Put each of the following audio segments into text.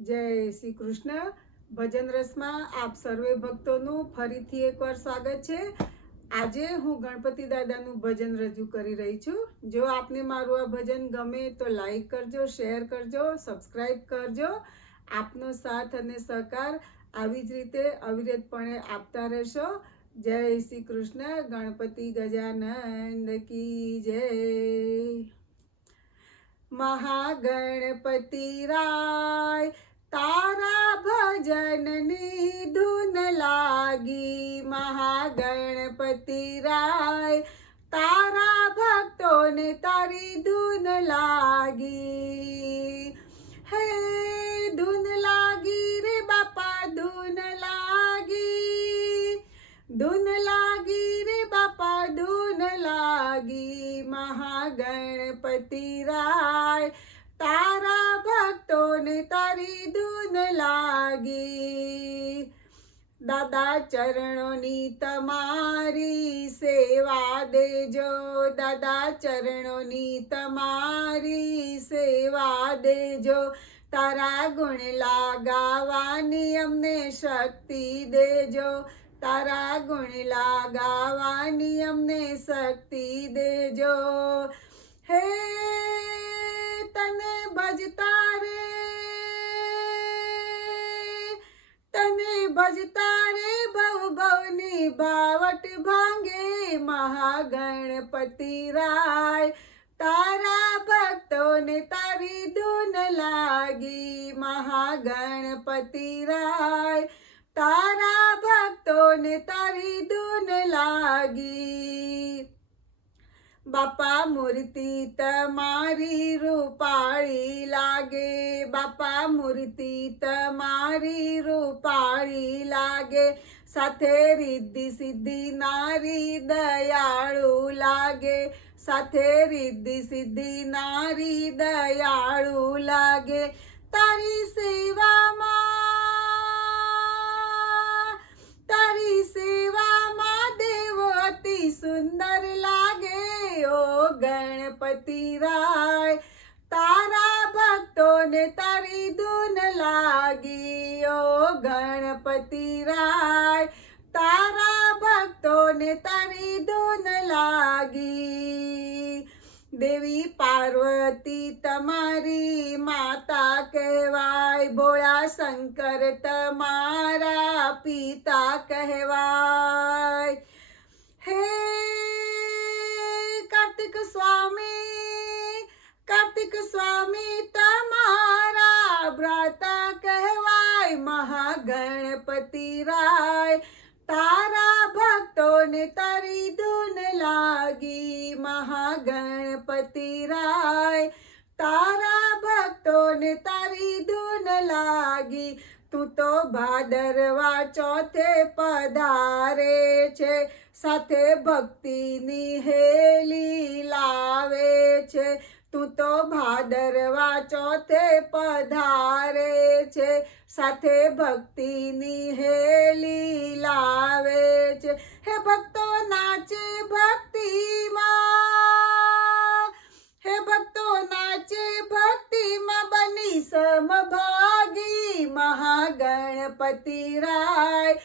જય શ્રી કૃષ્ણ. ભજન રસમાં આપ સર્વે ભક્તોનું ફરીથી એકવાર સ્વાગત છે. આજે હું ગણપતિ દાદાનું ભજન રજૂ કરી રહી છું. જો આપને મારું આ ભજન ગમે તો લાઈક કરજો, શેર કરજો સબસ્ક્રાઈબ કરજો. આપનો સાથ અને સહકાર આવી જ રીતે અવિરતપણે આપતા રહેશો. જય શ્રી કૃષ્ણ. ગણપતિ ગજાનંદ કી જય. મહાગણપતિ રાય. તારા ભજનની ધૂન લાગી મહાગણપતિ રાય. તારા ભક્તોને તારી ધૂન લાગી. હે ધૂન લાગી રે બાપા, ધૂન લાગી. ધૂન લાગી રે બાપા, ધૂન લાગી મહાગણપતિ રાય. તારા ભક્તોને તારી ધૂન લાગી દાદા ચરણોની તમારી સેવા દેજો દાદા ચરણોની તમારી સેવા દેજો તારા ગુણ લાગાવાની અમને શક્તિ દેજો તારા ગુણ લાગાવાની અમને શક્તિ દેજો હે તને તારે ભવ ભવની ભાવટ ભાંગે મહાગણપતિ રાય. તારા ભક્તોને તારી ધૂન લાગી મહાગણપતિ રાય. તારા ભક્તોને તારી ધૂન લાગી બાપા મૂર્તિ તમારી રૂપાળી લાગે. બાપા મૂર્તિ તમારી રૂપાળી લાગે. સાથે રિદ્ધિ સિદ્ધિ નારી દયાળુ લાગે. સાથે રિદ્ધિ સિદ્ધિ નારી દયાળુ લાગે. તારી સેવામાં ગણપતિ રાય તારા ભક્તોને તારી ધૂન લાગી ઓ ગણપતિ રાય તારા ભક્તોને તારી ધૂન લાગી દેવી પાર્વતી તમારી માતા કહેવાય ભોળા શંકર તમારા પિતા કહેવાય મહાગણપતિ રાય. તારા ભક્તોને તારી ધૂન લાગી મહાગણપતિ રાય. તારા ભક્તોને તારી ધૂન લાગી તું તો ભાદરવા ચોથે પધારે છે. સાથે ભક્તિની હેલી લાવે છે. તું તો ભાદરવા ચોથે પધારે છે સાથે ભક્તિની હેલી લાવે છે હે ભક્તો નાચે ભક્તિમાં હે ભક્તો નાચે ભક્તિમાં બની સમભાગી મહાગણપતિ રાય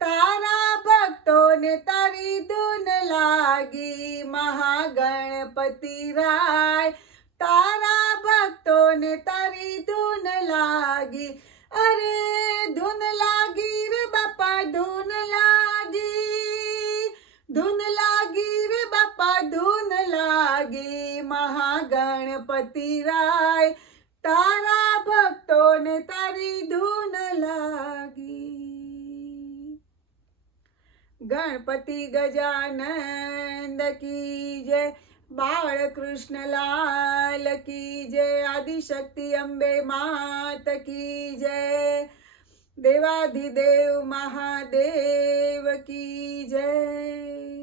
તારા ભક્તોને તારી ધૂન લાગી મહાગણપતિ રાય તારા ભક્તોને તારી लागी। अरे धुन लागी रे बापा, धुन लागी। धुन लागी रे बापा, धुन लागी। महागणपति राय, तारा भक्तों ने तारी धुन लागी। गणपति गजानंद की जय। बाळकृष्ण लाल की जय आदिशक्ति अंबे मात की जय देवाधिदेव महादेव की जय।